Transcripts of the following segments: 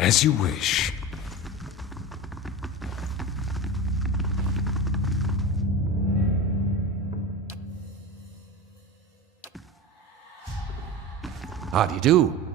As you wish. How do you do?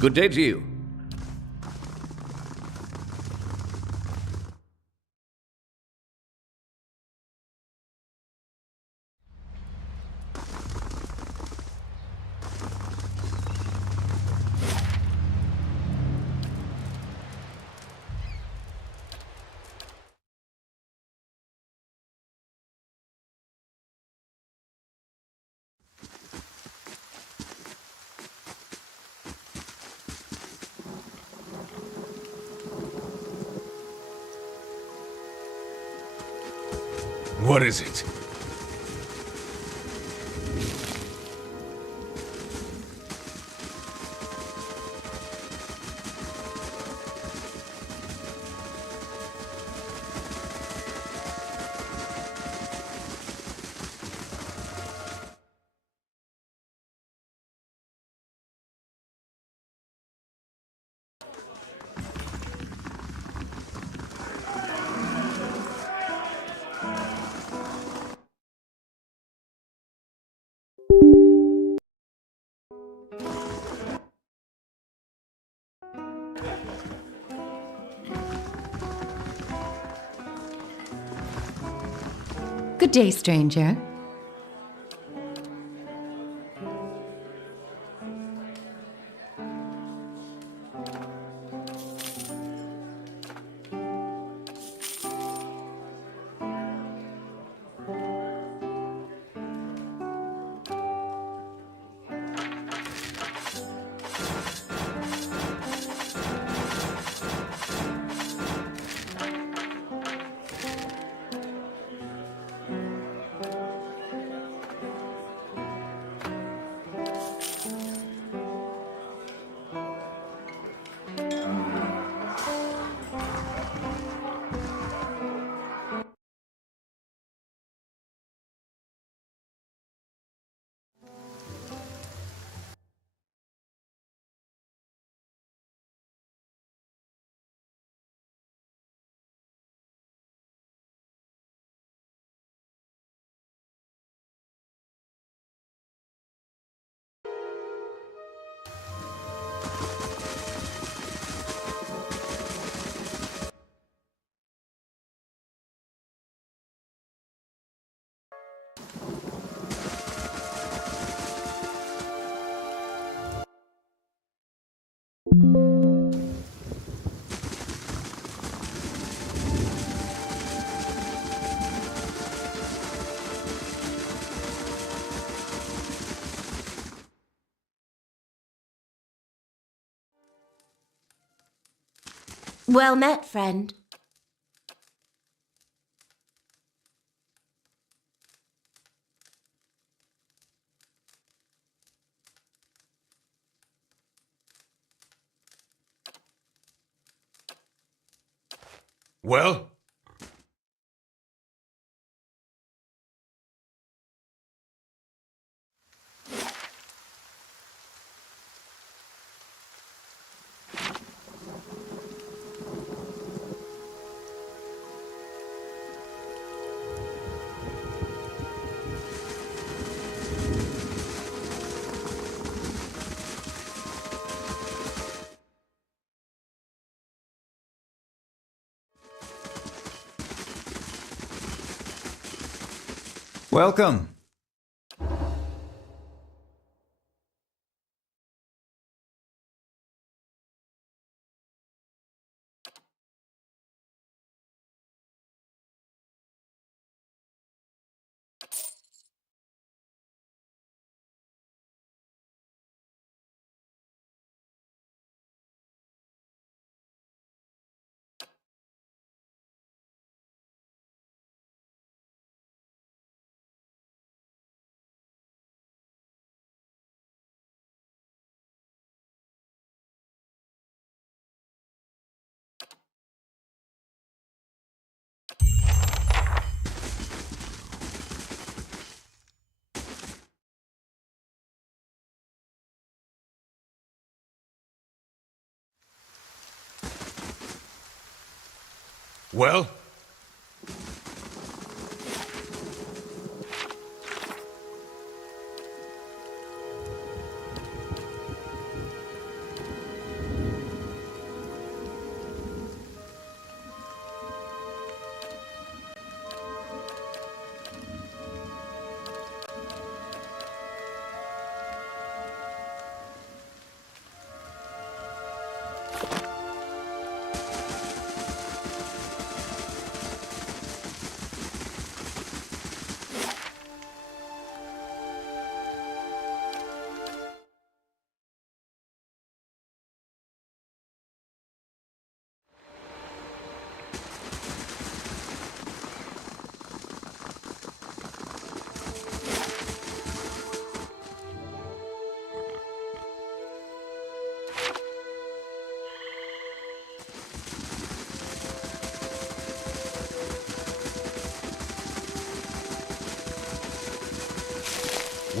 Good day to you. What is it? Good day, stranger. Well met, friend. Well? Welcome. Well?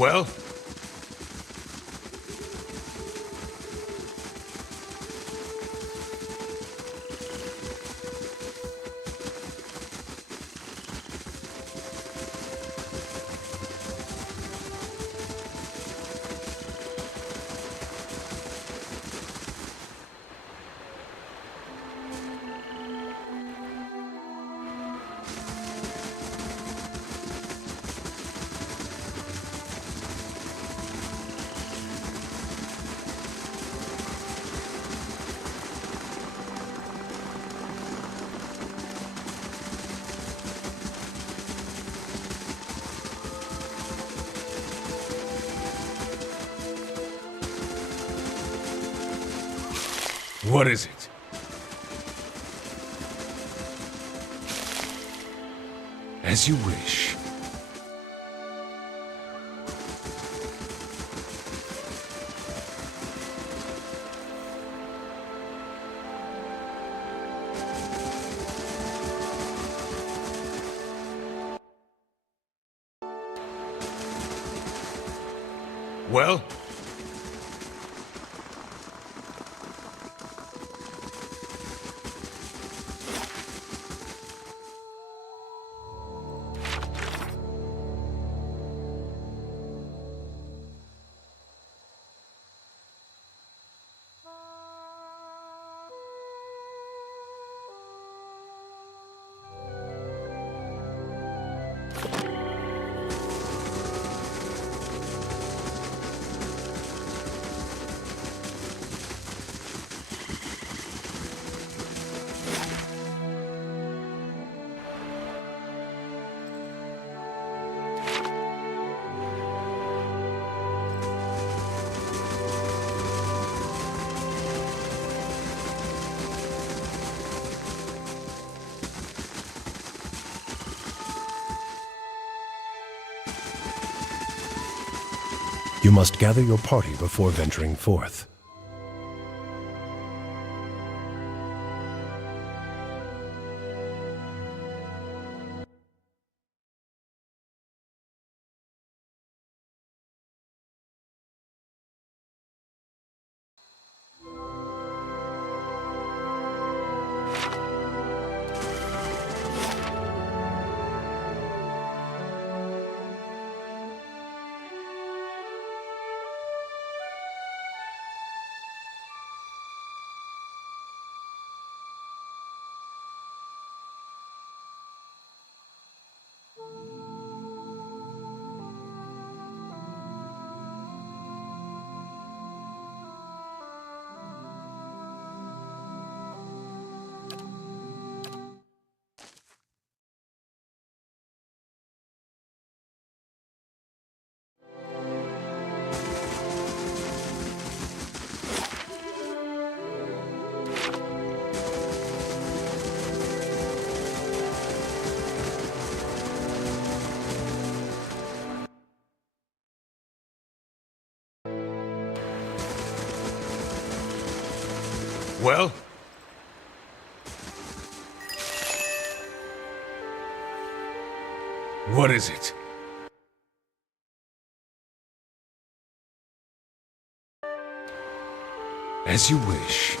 Well? What is it? As you wish. Well? You must gather your party before venturing forth. Well? What is it? As you wish.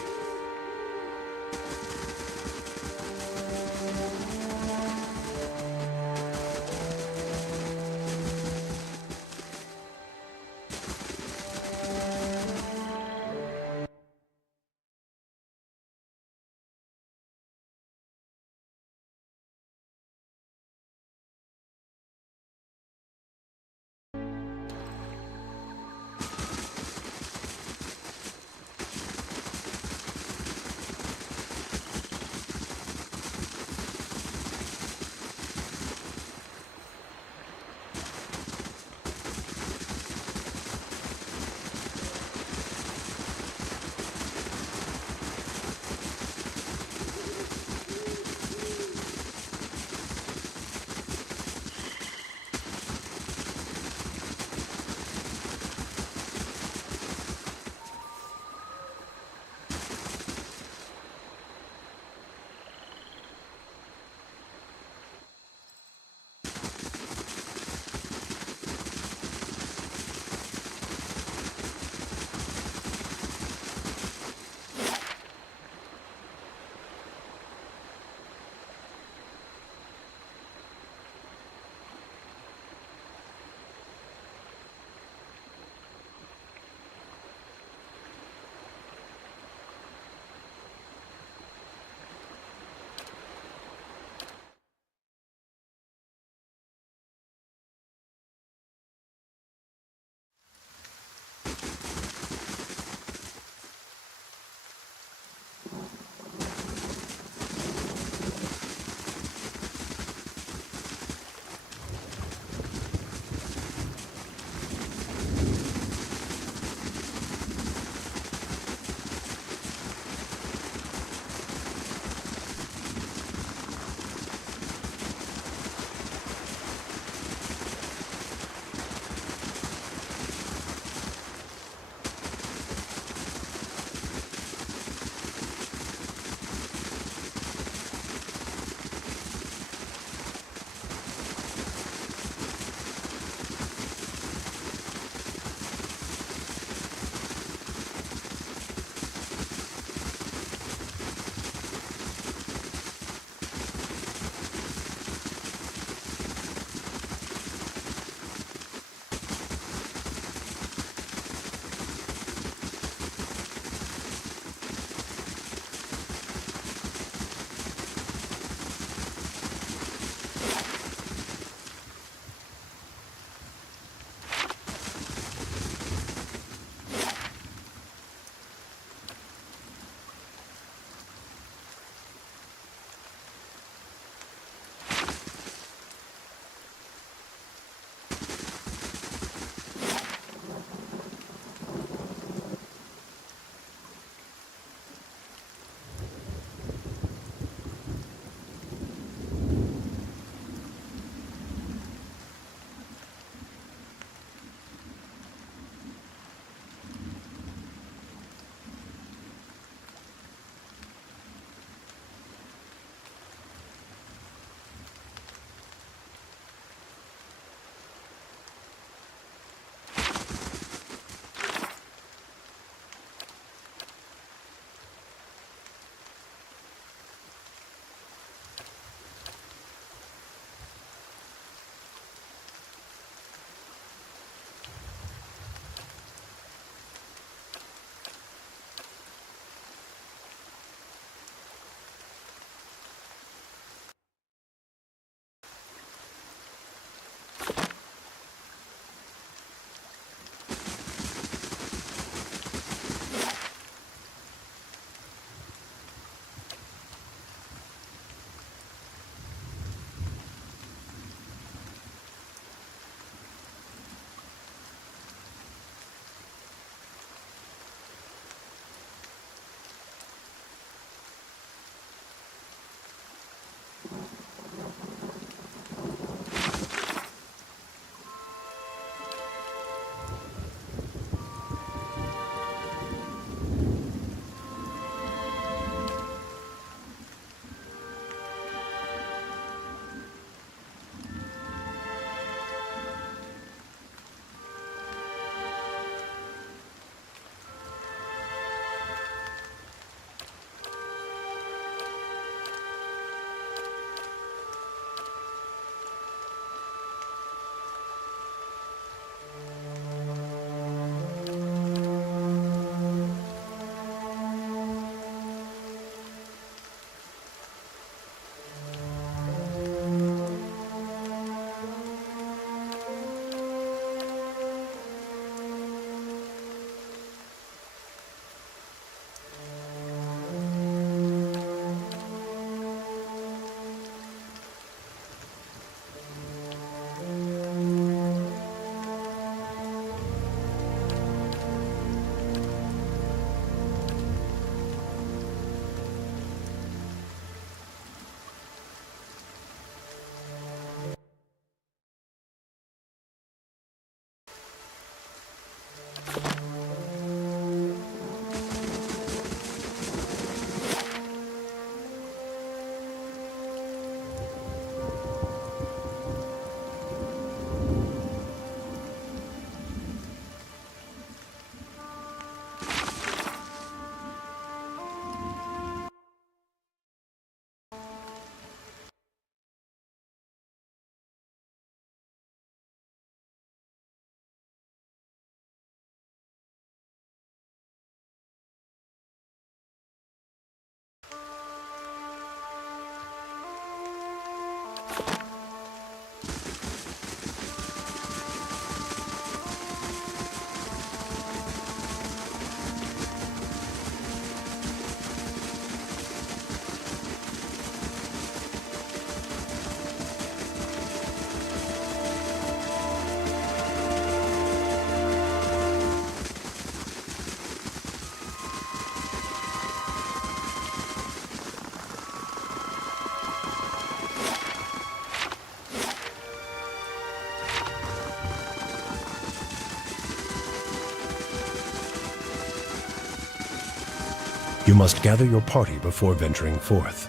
You must gather your party before venturing forth.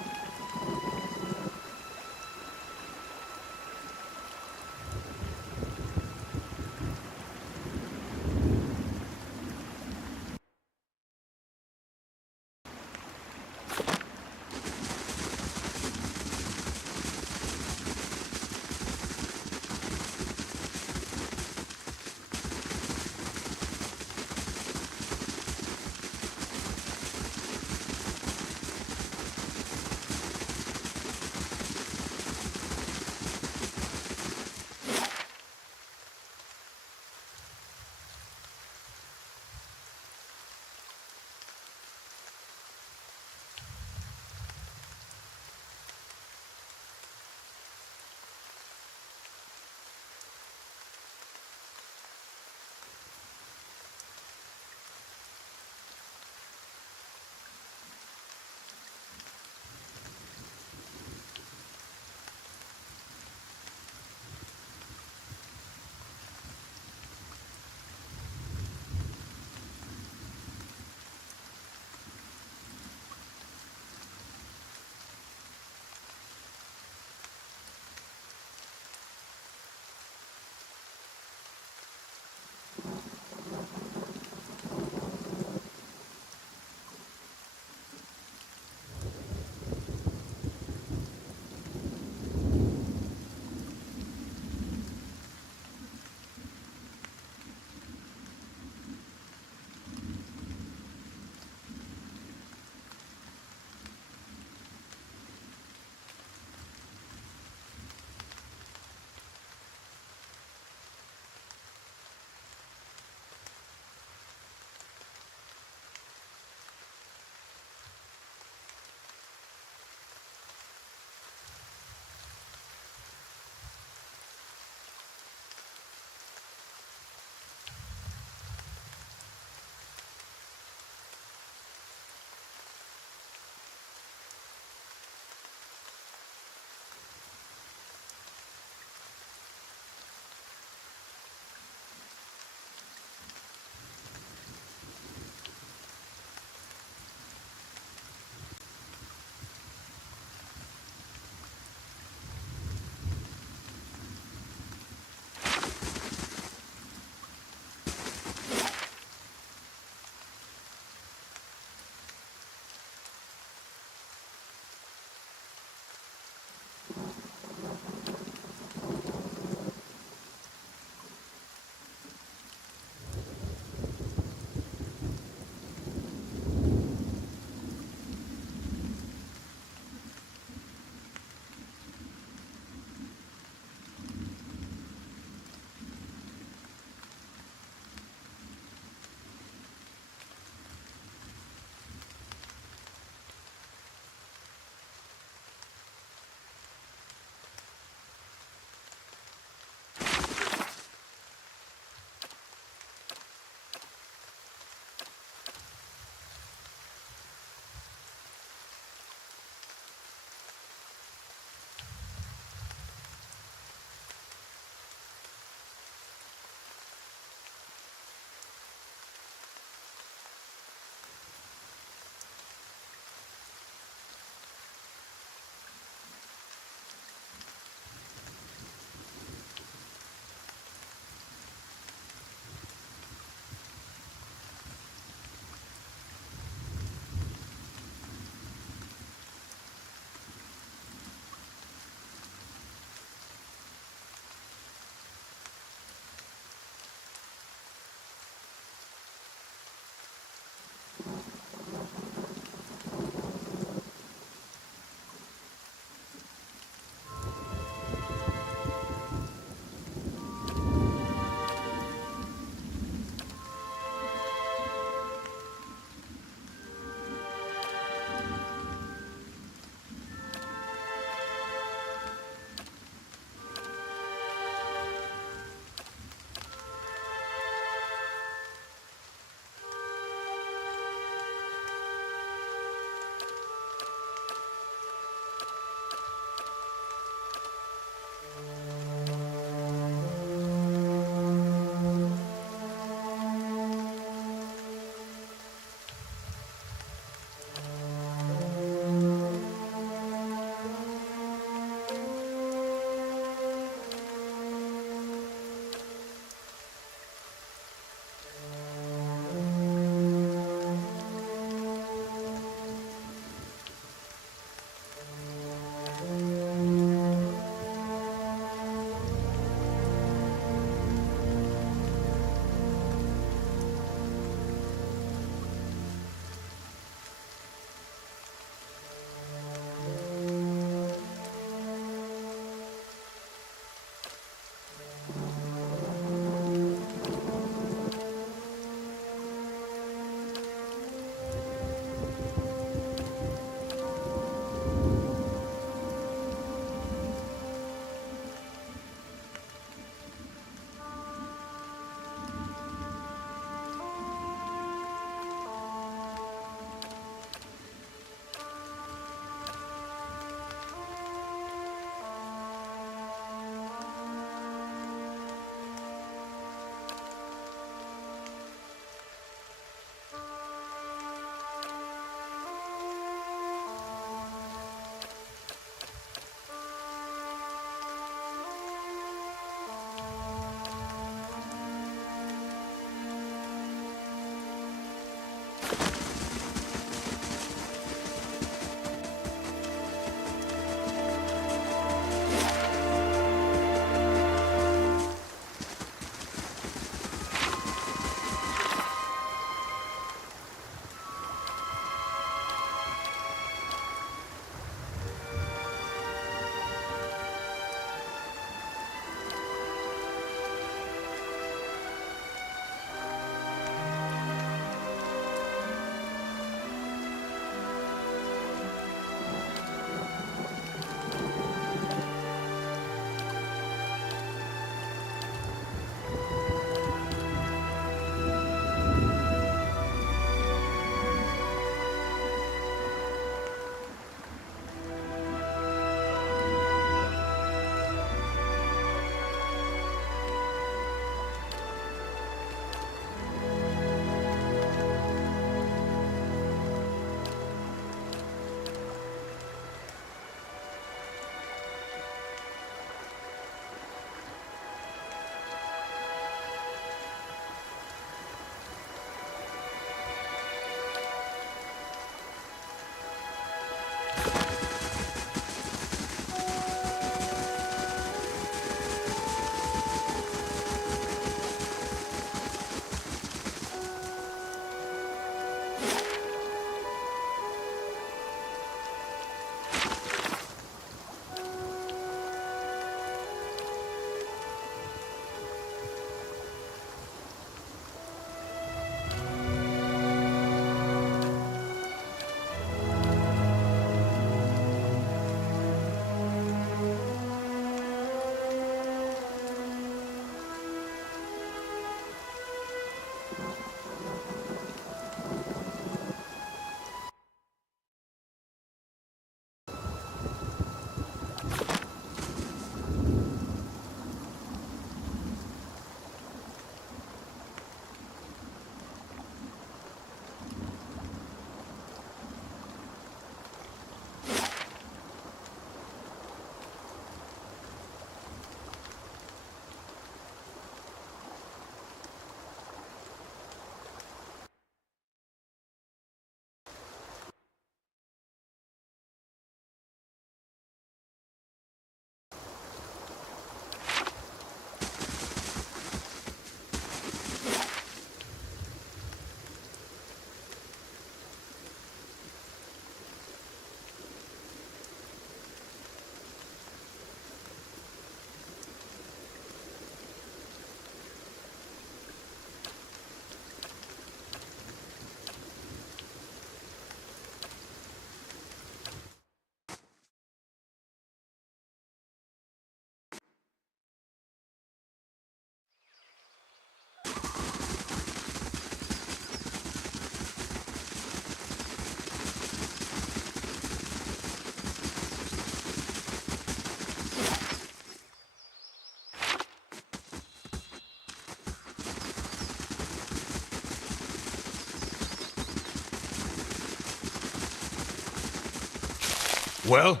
Well?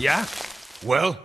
Yeah? Well?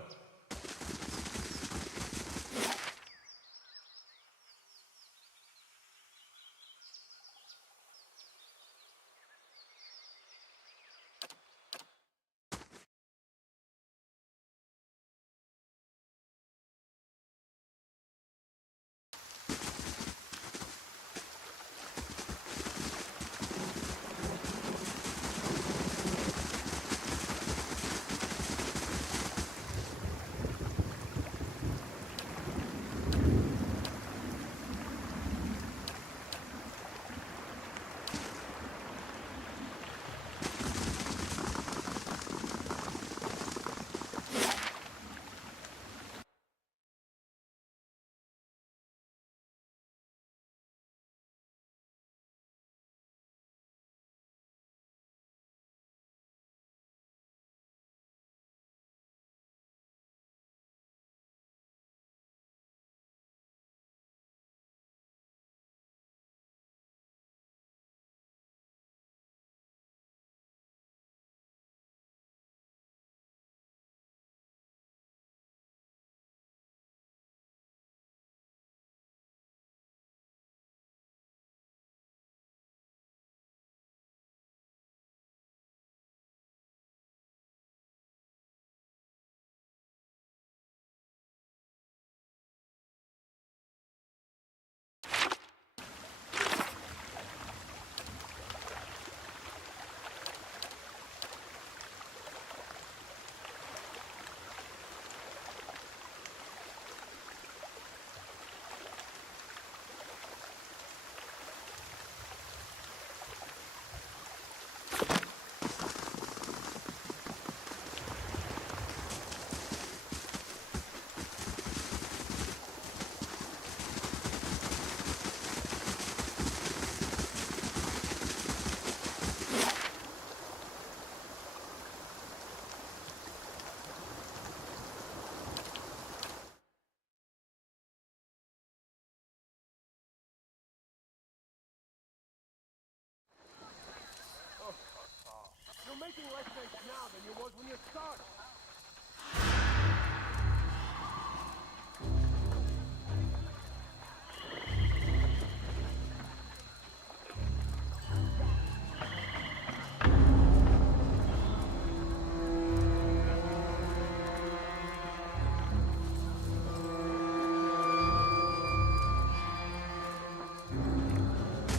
You're making less sense now than you was when you started.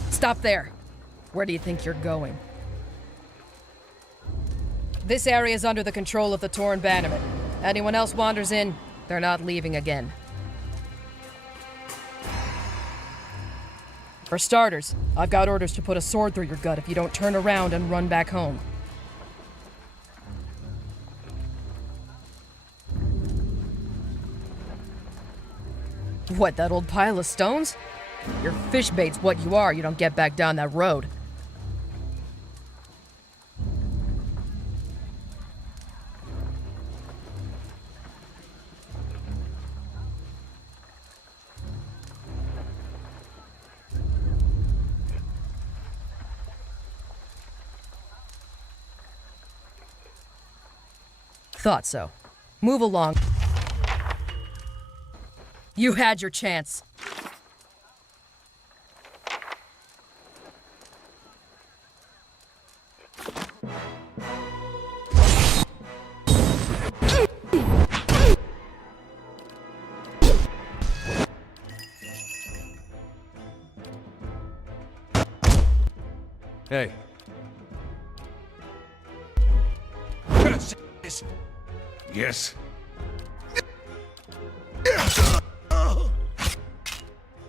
Stop there. Where do you think you're going? This area is under the control of the Torn Bannerman. Anyone else wanders in, they're not leaving again. For starters, I've got orders to put a sword through your gut if you don't turn around and run back home. What, that old pile of stones? Your fish bait's what you are, you don't get back down that road. Thought so. Move along. You had your chance. Hey. Yes.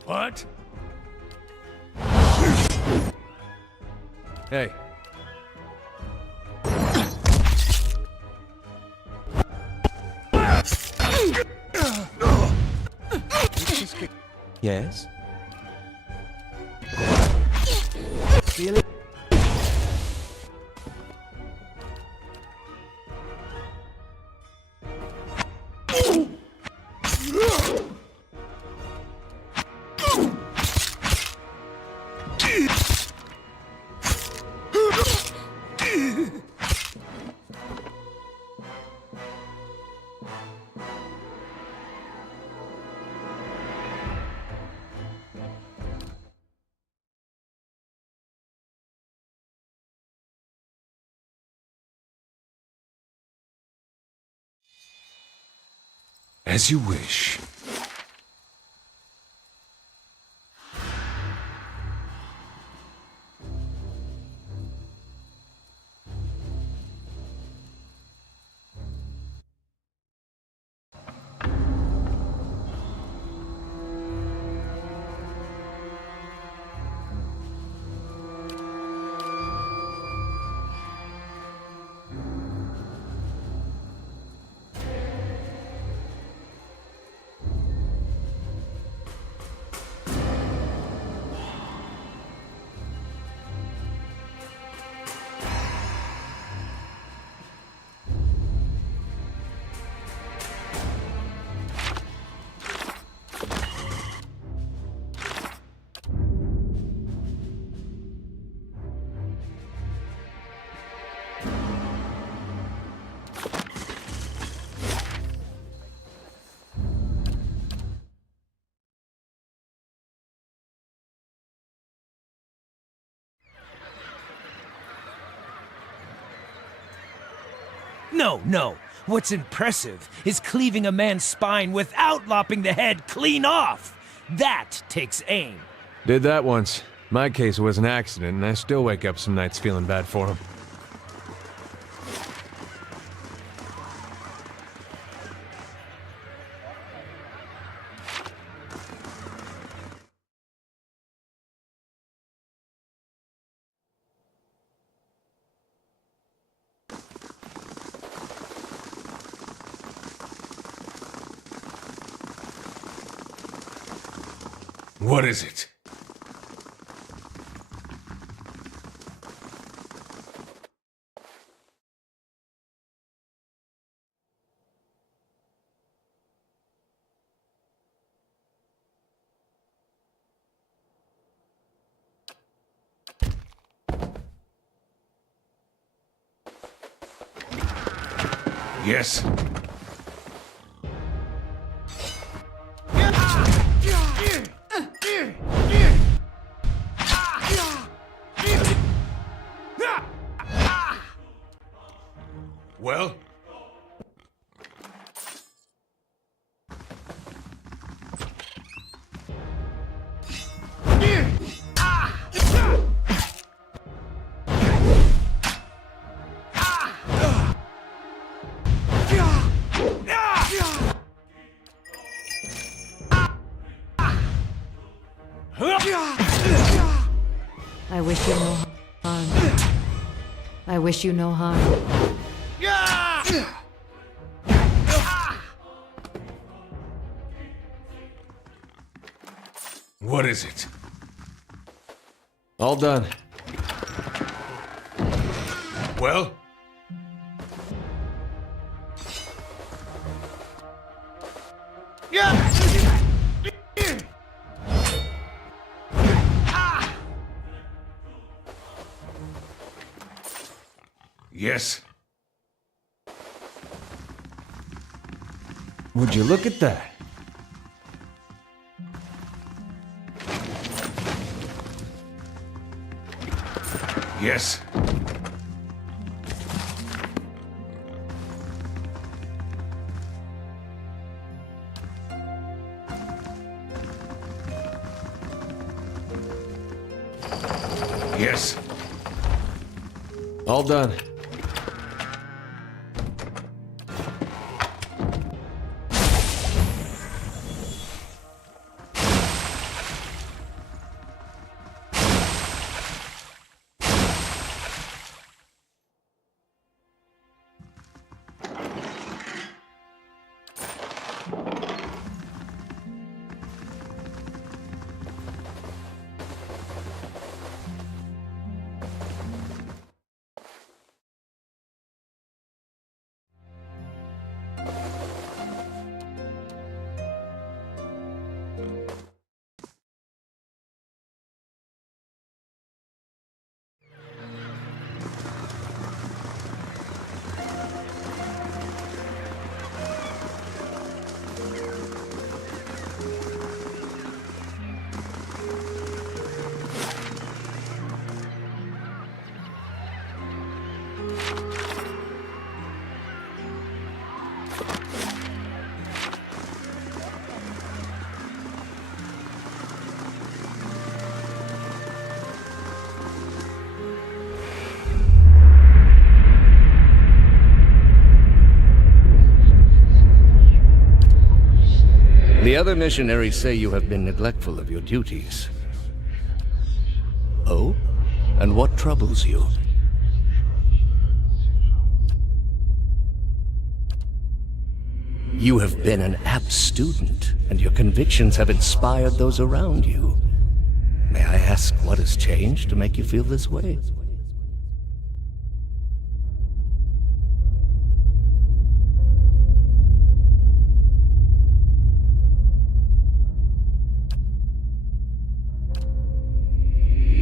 What? Hey. Yes? Feel it? As you wish. No. What's impressive is cleaving a man's spine without lopping the head clean off. That takes aim. Did that once. My case was an accident, and I still wake up some nights feeling bad for him. What is it? Yes. Well? I wish you no harm. I wish you no harm. What is it? All done. Well? Yes. Would you look at that? Yes. Yes. All done. The other missionaries say you have been neglectful of your duties. Oh? And what troubles you? You have been an apt student, and your convictions have inspired those around you. May I ask what has changed to make you feel this way?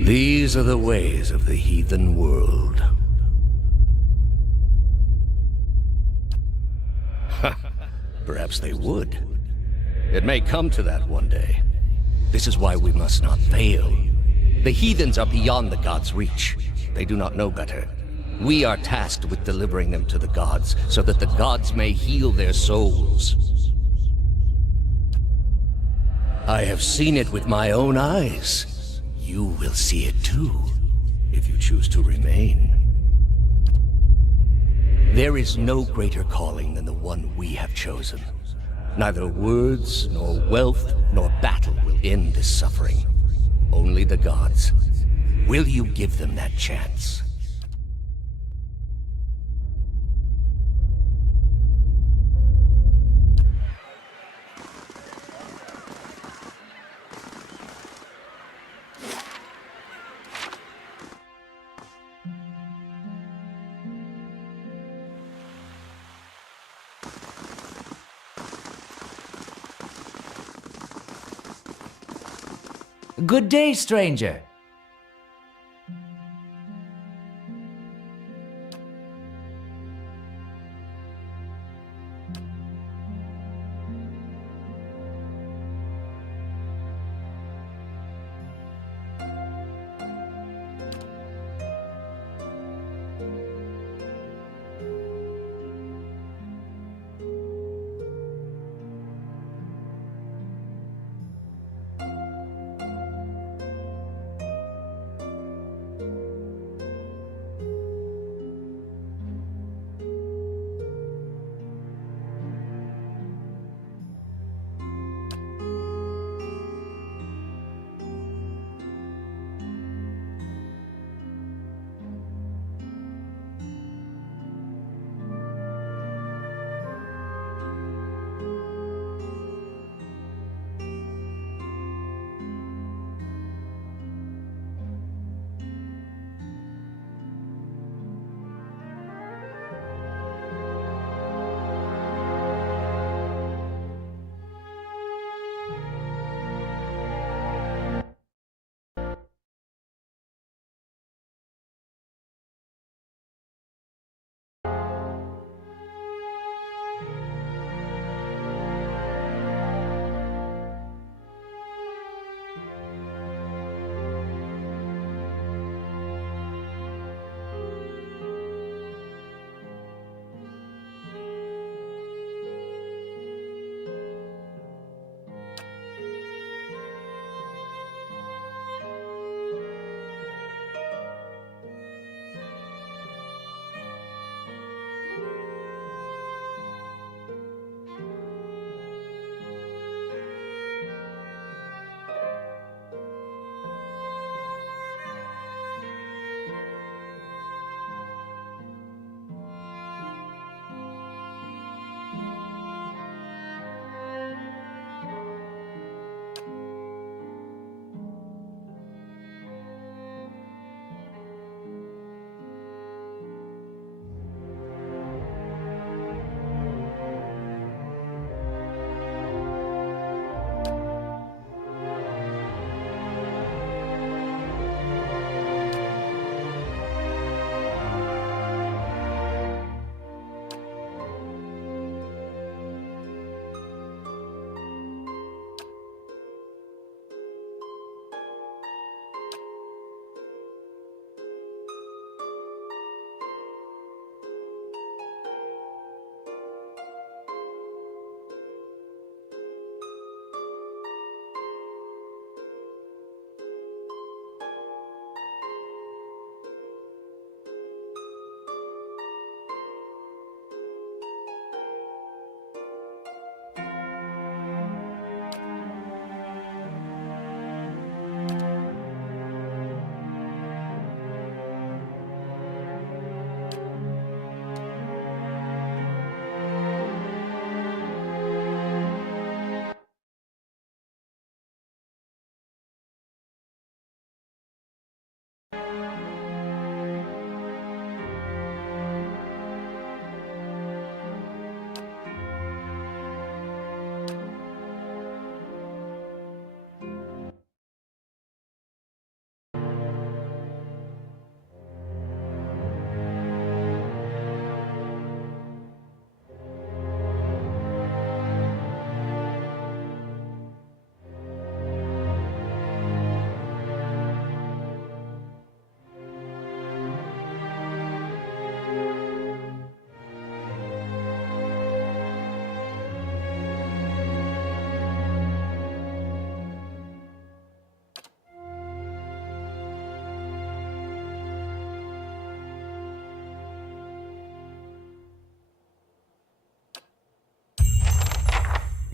These are the ways of the heathen world. Perhaps they would. It may come to that one day. This is why we must not fail. The heathens are beyond the gods' reach. They do not know better. We are tasked with delivering them to the gods, so that the gods may heal their souls. I have seen it with my own eyes. You will see it too, if you choose to remain. There is no greater calling than the one we have chosen. Neither words, nor wealth, nor battle will end this suffering. Only the gods. Will you give them that chance? Good day, stranger.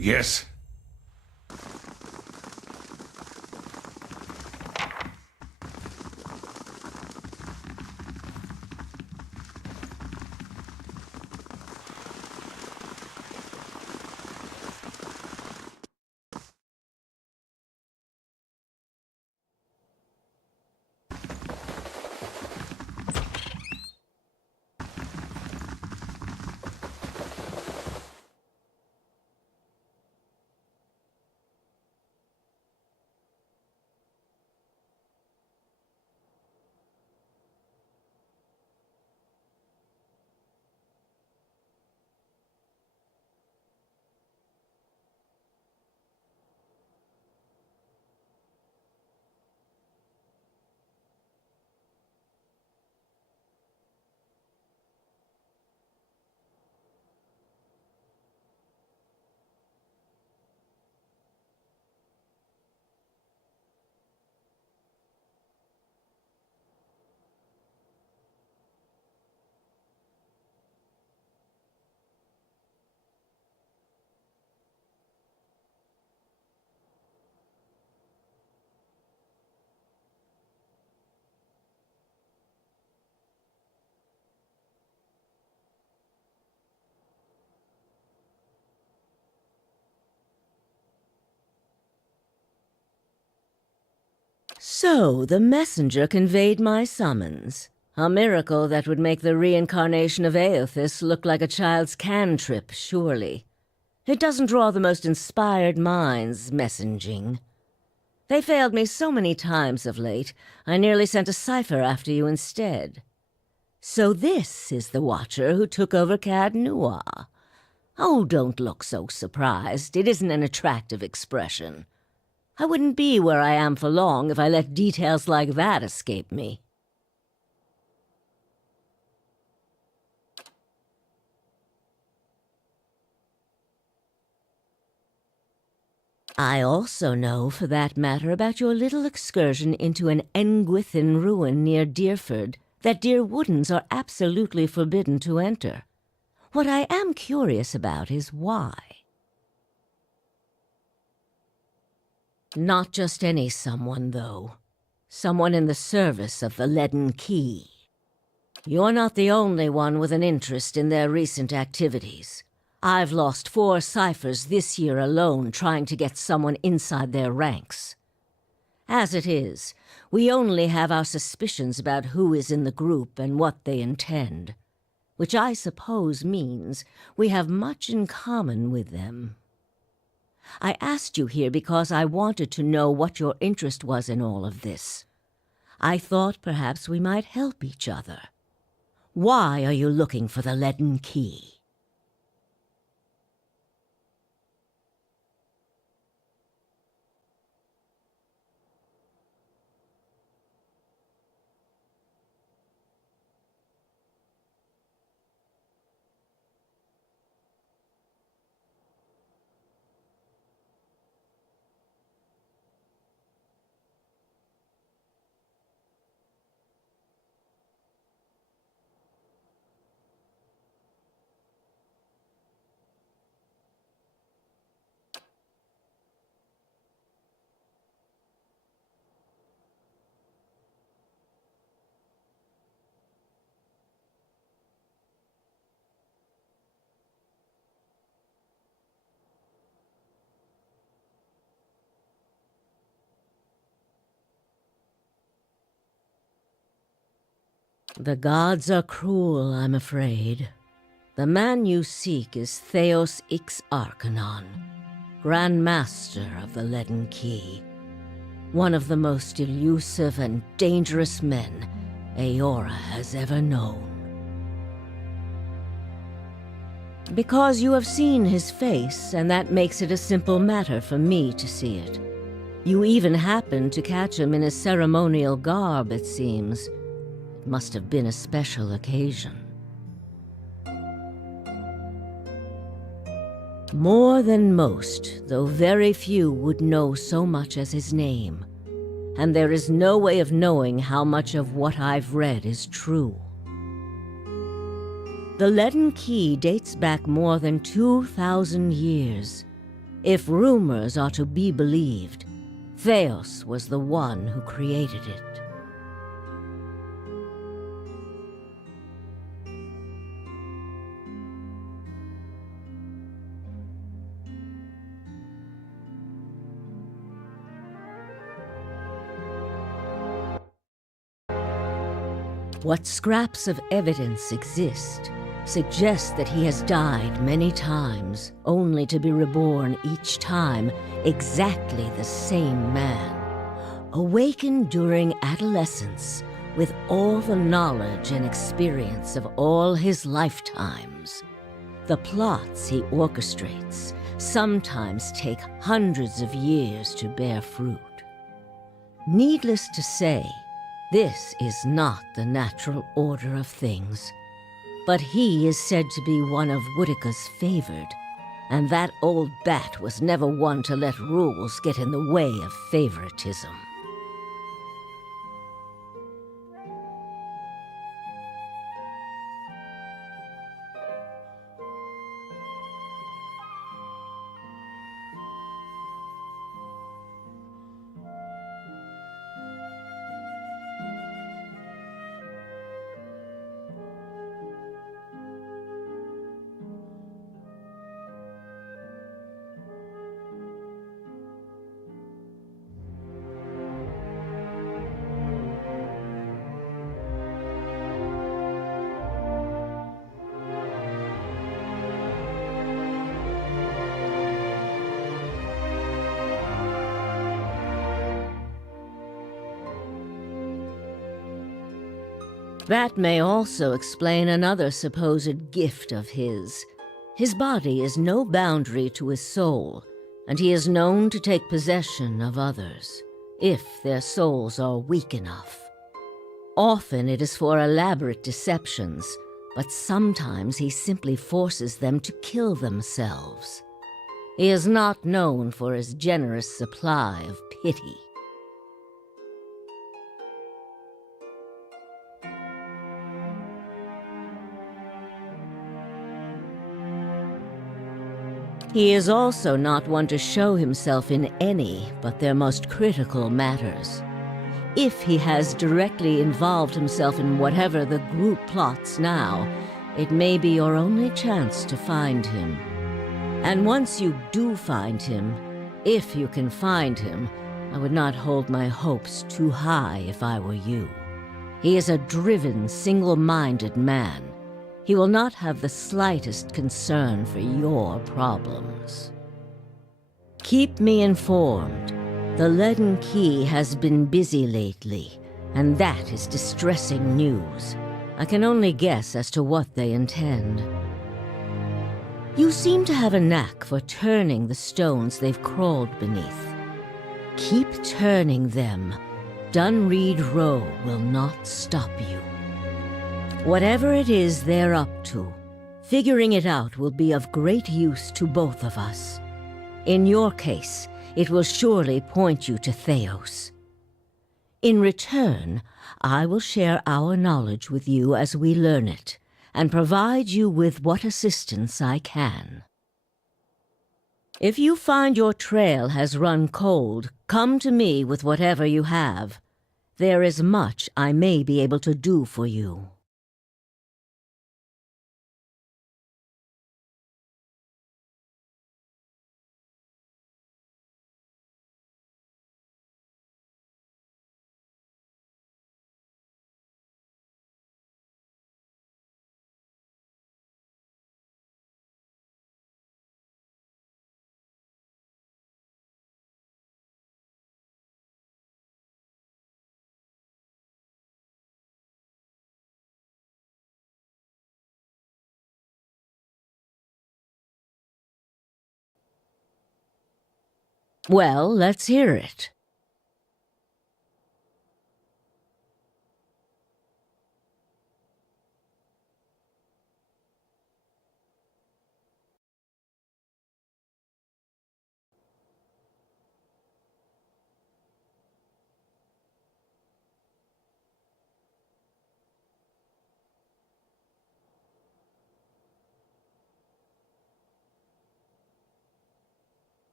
Yes. So, the messenger conveyed my summons. A miracle that would make the reincarnation of Aothis look like a child's cantrip, surely. It doesn't draw the most inspired minds, messaging. They failed me so many times of late, I nearly sent a cipher after you instead. So this is the Watcher who took over Cad Noir. Oh, don't look so surprised. It isn't an attractive expression. I wouldn't be where I am for long if I let details like that escape me. I also know, for that matter, about your little excursion into an Engwithan ruin near Deerford that dear Woodens are absolutely forbidden to enter. What I am curious about is why. Not just any someone, though. Someone in the service of the Leaden Key. You're not the only one with an interest in their recent activities. I've lost 4 ciphers this year alone trying to get someone inside their ranks. As it is, we only have our suspicions about who is in the group and what they intend, which I suppose means we have much in common with them. I asked you here because I wanted to know what your interest was in all of this. I thought perhaps we might help each other. Why are you looking for the Leaden Key? The gods are cruel, I'm afraid. The man you seek is Theos Ix Arcanon, Grand Master of the Leaden Key. One of the most elusive and dangerous men Eora has ever known. Because you have seen his face, and that makes it a simple matter for me to see it. You even happened to catch him in his ceremonial garb, it seems. It must have been a special occasion. More than most, though very few would know so much as his name. And there is no way of knowing how much of what I've read is true. The Leaden Key dates back more than 2,000 years. If rumors are to be believed, Theos was the one who created it. What scraps of evidence exist suggest that he has died many times, only to be reborn each time exactly the same man. Awakened during adolescence with all the knowledge and experience of all his lifetimes. The plots he orchestrates sometimes take hundreds of years to bear fruit. Needless to say, this is not the natural order of things. But he is said to be one of Whitaker's favored, and that old bat was never one to let rules get in the way of favoritism. That may also explain another supposed gift of his. His body is no boundary to his soul, and he is known to take possession of others, if their souls are weak enough. Often it is for elaborate deceptions, but sometimes he simply forces them to kill themselves. He is not known for his generous supply of pity. He is also not one to show himself in any but their most critical matters. If he has directly involved himself in whatever the group plots now, it may be your only chance to find him. And once you do find him, if you can find him, I would not hold my hopes too high if I were you. He is a driven, single-minded man. He will not have the slightest concern for your problems. Keep me informed. The Leaden Key has been busy lately, and that is distressing news. I can only guess as to what they intend. You seem to have a knack for turning the stones they've crawled beneath. Keep turning them. Dunreed Row will not stop you. Whatever it is they're up to, figuring it out will be of great use to both of us. In your case, it will surely point you to Theos. In return, I will share our knowledge with you as we learn it, and provide you with what assistance I can. If you find your trail has run cold, come to me with whatever you have. There is much I may be able to do for you. Well, let's hear it.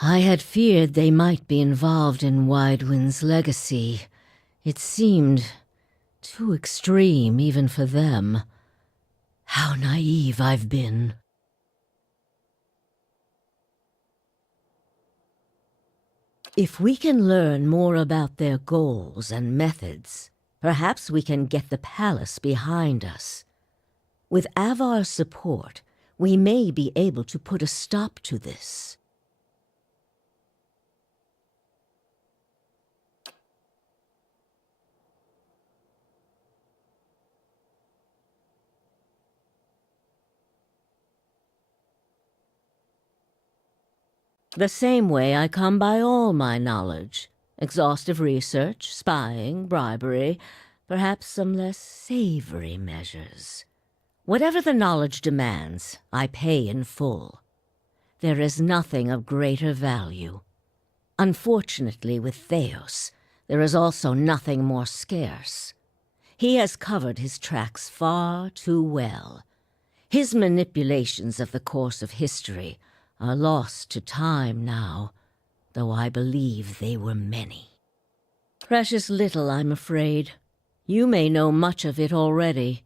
I had feared they might be involved in Widewind's legacy. It seemed too extreme even for them. How naive I've been. If we can learn more about their goals and methods, perhaps we can get the palace behind us. With Avar's support, we may be able to put a stop to this. The same way I come by all my knowledge. Exhaustive research, spying, bribery, perhaps some less savory measures. Whatever the knowledge demands, I pay in full. There is nothing of greater value. Unfortunately, with Theos, there is also nothing more scarce. He has covered his tracks far too well. His manipulations of the course of history are lost to time now, though I believe they were many. Precious little, I'm afraid. You may know much of it already.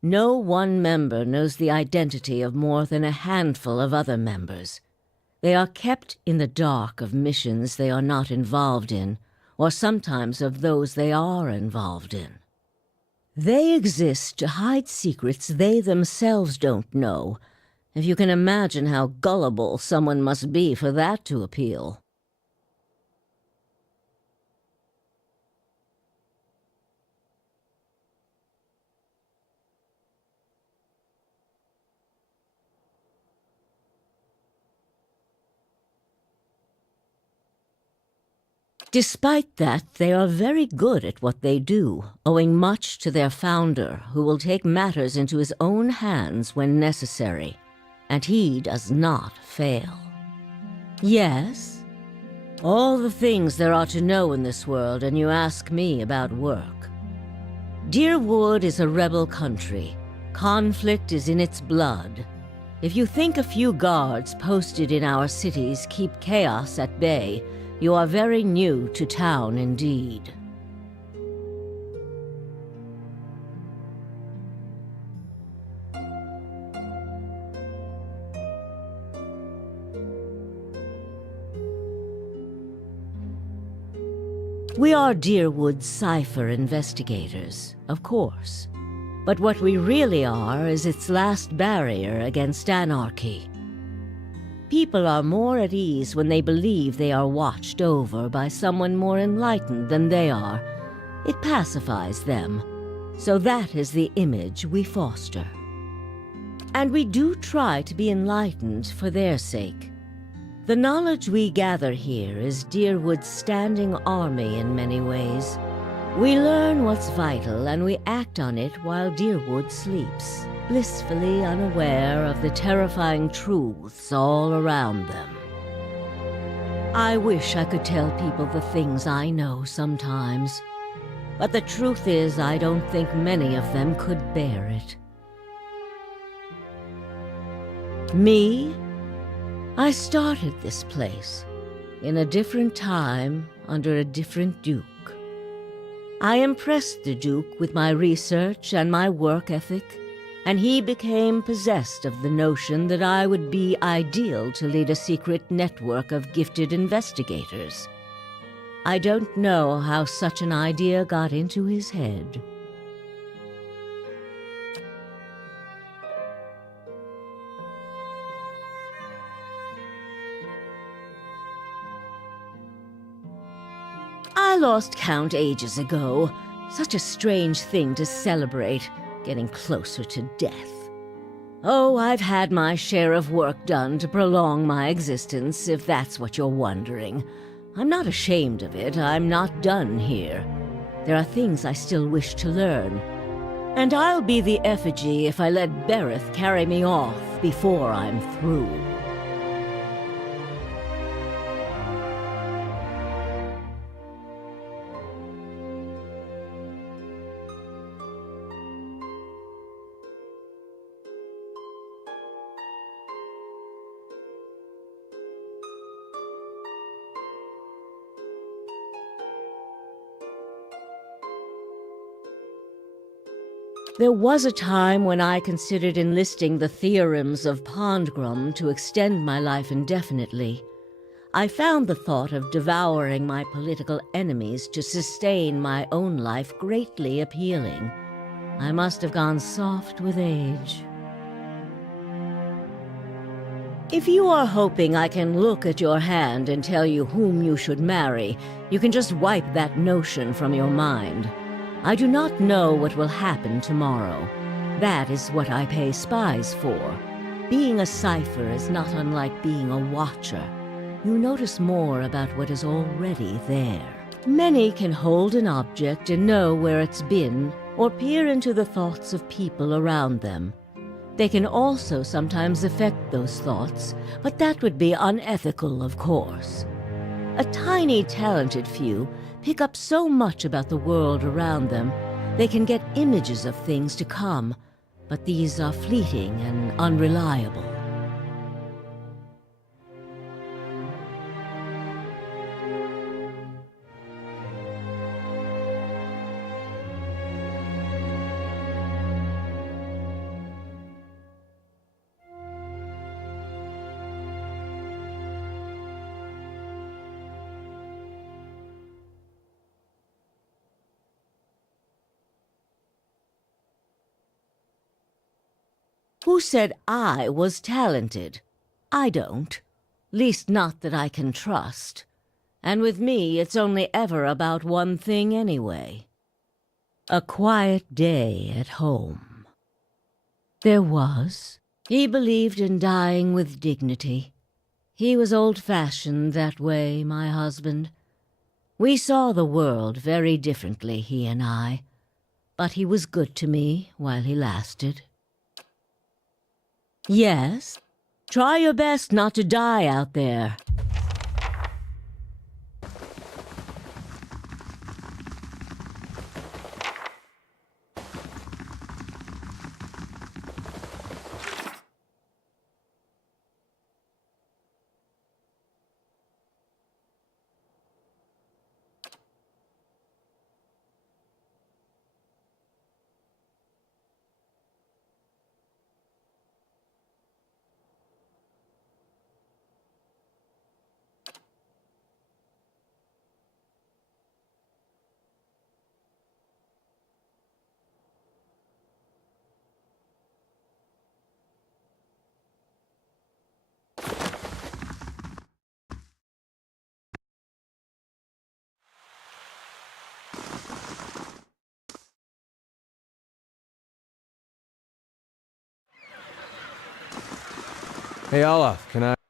No one member knows the identity of more than a handful of other members. They are kept in the dark of missions they are not involved in, or sometimes of those they are involved in. They exist to hide secrets they themselves don't know, if you can imagine how gullible someone must be for that to appeal. Despite that, they are very good at what they do, owing much to their founder, who will take matters into his own hands when necessary. And he does not fail. Yes, all the things there are to know in this world, and you ask me about work. Deerwood is a rebel country. Conflict is in its blood. If you think a few guards posted in our cities keep chaos at bay, you are very new to town indeed. We are Deerwood's cipher investigators, of course. But what we really are is its last barrier against anarchy. People are more at ease when they believe they are watched over by someone more enlightened than they are. It pacifies them. So that is the image we foster. And we do try to be enlightened for their sake. The knowledge we gather here is Deerwood's standing army in many ways. We learn what's vital and we act on it while Deerwood sleeps, blissfully unaware of the terrifying truths all around them. I wish I could tell people the things I know sometimes, but the truth is I don't think many of them could bear it. Me? I started this place, in a different time, under a different duke. I impressed the Duke with my research and my work ethic, and he became possessed of the notion that I would be ideal to lead a secret network of gifted investigators. I don't know how such an idea got into his head. I lost count ages ago. Such a strange thing to celebrate, getting closer to death. Oh, I've had my share of work done to prolong my existence, if that's what you're wondering. I'm not ashamed of it. I'm not done here. There are things I still wish to learn. And I'll be the effigy if I let Bereth carry me off before I'm through. There was a time when I considered enlisting the theorems of Pondgrum to extend my life indefinitely. I found the thought of devouring my political enemies to sustain my own life greatly appealing. I must have gone soft with age. If you are hoping I can look at your hand and tell you whom you should marry, you can just wipe that notion from your mind. I do not know what will happen tomorrow. That is what I pay spies for. Being a cipher is not unlike being a watcher. You notice more about what is already there. Many can hold an object and know where it's been, or peer into the thoughts of people around them. They can also sometimes affect those thoughts, but that would be unethical, of course. A tiny, talented few pick up so much about the world around them, they can get images of things to come, but these are fleeting and unreliable. Who said I was talented? I don't. Least not that I can trust. And with me, it's only ever about one thing anyway. A quiet day at home. There was. He believed in dying with dignity. He was old-fashioned that way, my husband. We saw the world very differently, he and I. But he was good to me while he lasted. Yes? Try your best not to die out there. Hey, Olaf, can I...